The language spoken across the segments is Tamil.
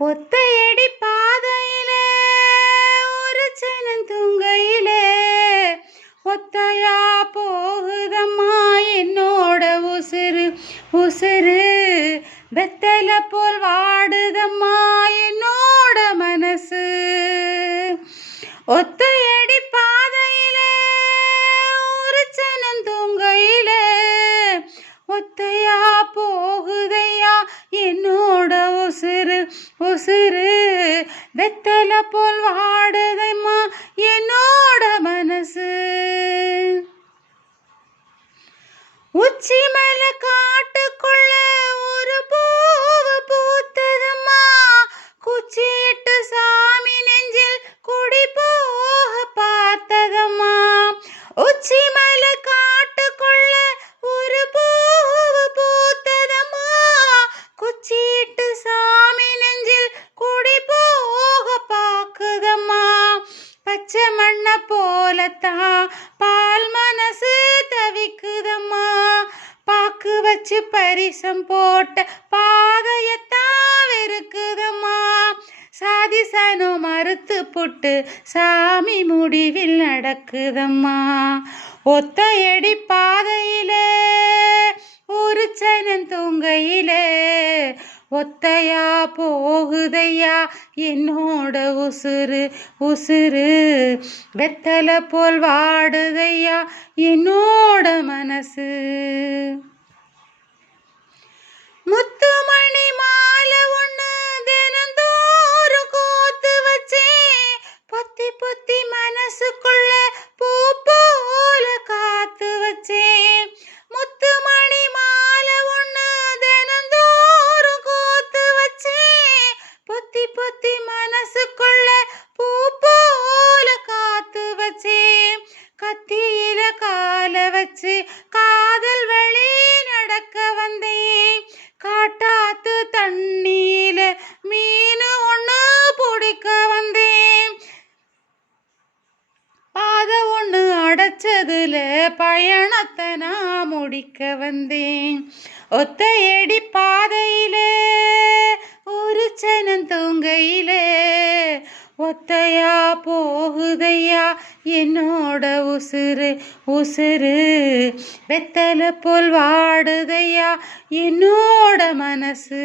ஒத்தையடி பாதையில ஒரு சனம் தூங்கையில ஒத்தையா போகுதம்மா என்னோட உசுறு உசுறு வெத்தல போல் வாடுதம்மா என்னோட மனசு. ஒத்தையடி பாதையில ஒரு சனம் தூங்கையில ஒத்தையா போகுதையா என்னோட உசுறு உசுறு வெத்தல போல் வாடுதைம்மா என்னோட மனசு. உச்சி மலை காட்டுக்குள்ள ஒரு பூவு பூத்ததம்மா குச்சியிட்டு சாமி நெஞ்சில் குடி போக பார்த்ததம்மா. உச்சி மலை காட்டுக்குள்ள ஒரு பூவு பூத்ததம்மா குச்சியிட்டு சாமி நெஞ்சில் குடி போக பாக்குதம்மா. பச்சை மண்ண போலத்தான் பால் மனசு தவிக்குதம்மா. பாக்கு வச்சு பரிசம் போட்ட பாதையத்தான் வெறுக்குதம்மா. சாதி சனோ மறுத்து புட்டு சாமி முடிவில் நடக்குதம்மா. ஒத்தையடி பாதையில ஒரு சனம் தூங்கையில ஒத்தையா போகுதையா என்னோட உசுறு உசுறு வெத்தல போல் வாடுதையா என்னோட மனசு. முத்துமணி மாலை ஒண்ணு தினந்தோறும் கோத்து வச்சேன் பொத்தி பொத்தி மனசுக்குள்ள பூ போல காத்து வச்சேன். முத்துமணி மாலை ஒண்ணு தினந்தோறும் கோத்து வச்சேன் பொத்தி பொத்தி மனசுக்குள்ள பூ போல காத்து வச்சேன். கத்தியில கால வச்சு காதல் வழி நடக்க வந்தேன். காட்டாத்து தண்ணியில மீன் ஒண்ணு பிடிக்க வந்தேன். பாதை ஒண்ணு அடைச்சதுல பயணத்தை நான் முடிக்க வந்தேன். ஒத்தையடி பாதையில ஒரு சனம் தூங்கையில ஒத்தையா போகுதையா என்னோட உசுறு உசுறு வெத்தல போல் வாடுதையா என்னோட மனசு.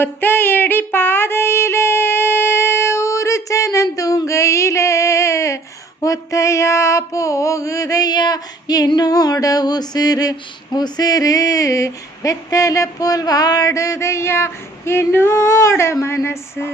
ஒத்தையடி பாதையில ஒரு சனம் தூங்கையில ஒத்தையா போகுதையா என்னோட உசுறு உசுறு வெத்தல போல் வாடுதையா என்னோட மனசு.